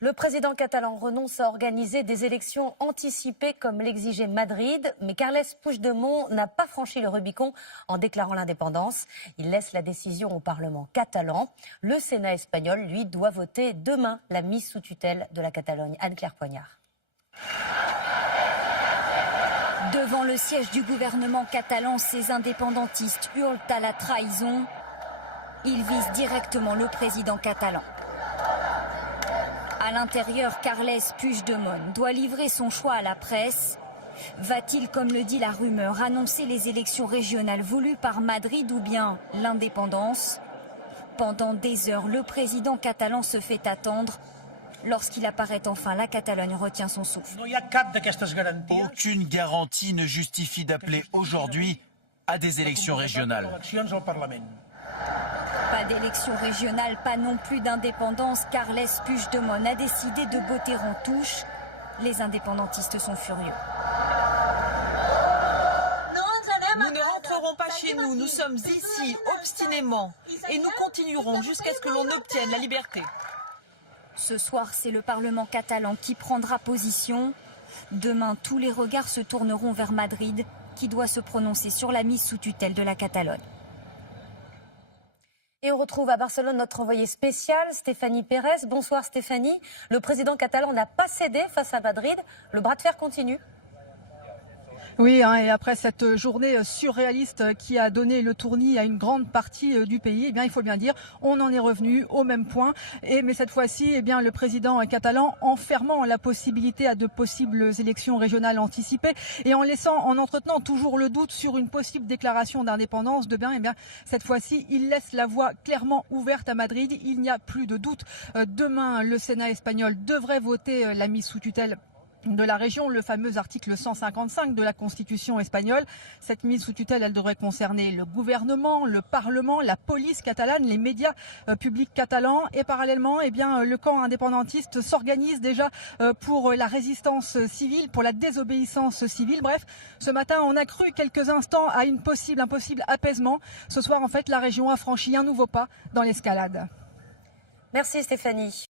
Le président catalan renonce à organiser des élections anticipées comme l'exigeait Madrid, mais Carles Puigdemont n'a pas franchi le Rubicon en déclarant l'indépendance. Il laisse la décision au Parlement catalan. Le Sénat espagnol, lui, doit voter demain la mise sous tutelle de la Catalogne. Anne-Claire Poignard. Devant le siège du gouvernement catalan, ces indépendantistes hurlent à la trahison. Ils visent directement le président catalan. À l'intérieur, Carles Puigdemont doit livrer son choix à la presse. Va-t-il, comme le dit la rumeur, annoncer les élections régionales voulues par Madrid ou bien l'indépendance? Pendant des heures, le président catalan se fait attendre. Lorsqu'il apparaît enfin, la Catalogne retient son souffle. Aucune garantie ne justifie d'appeler aujourd'hui à des élections régionales. Pas d'élection régionale, pas non plus d'indépendance. Carles Puigdemont a décidé de botter en touche. Les indépendantistes sont furieux. Nous ne rentrerons pas chez nous, nous sommes ici obstinément et nous continuerons jusqu'à ce que l'on obtienne la liberté. Ce soir, c'est le Parlement catalan qui prendra position. Demain, tous les regards se tourneront vers Madrid, qui doit se prononcer sur la mise sous tutelle de la Catalogne. Et on retrouve à Barcelone notre envoyée spéciale, Stéphanie Pérez. Bonsoir Stéphanie. Le président catalan n'a pas cédé face à Madrid. Le bras de fer continue. Oui, et après cette journée surréaliste qui a donné le tournis à une grande partie du pays, il faut bien dire, on en est revenu au même point. Mais cette fois-ci, le président catalan, en fermant la possibilité à de possibles élections régionales anticipées et en entretenant toujours le doute sur une possible déclaration d'indépendance, cette fois-ci, il laisse la voie clairement ouverte à Madrid. Il n'y a plus de doute. Demain, le Sénat espagnol devrait voter la mise sous tutelle de la région, le fameux article 155 de la Constitution espagnole. Cette mise sous tutelle, elle devrait concerner le gouvernement, le Parlement, la police catalane, les médias publics catalans. Et parallèlement, le camp indépendantiste s'organise déjà pour la résistance civile, pour la désobéissance civile. Bref, ce matin, on a cru quelques instants à un possible apaisement. Ce soir, en fait, la région a franchi un nouveau pas dans l'escalade. Merci Stéphanie.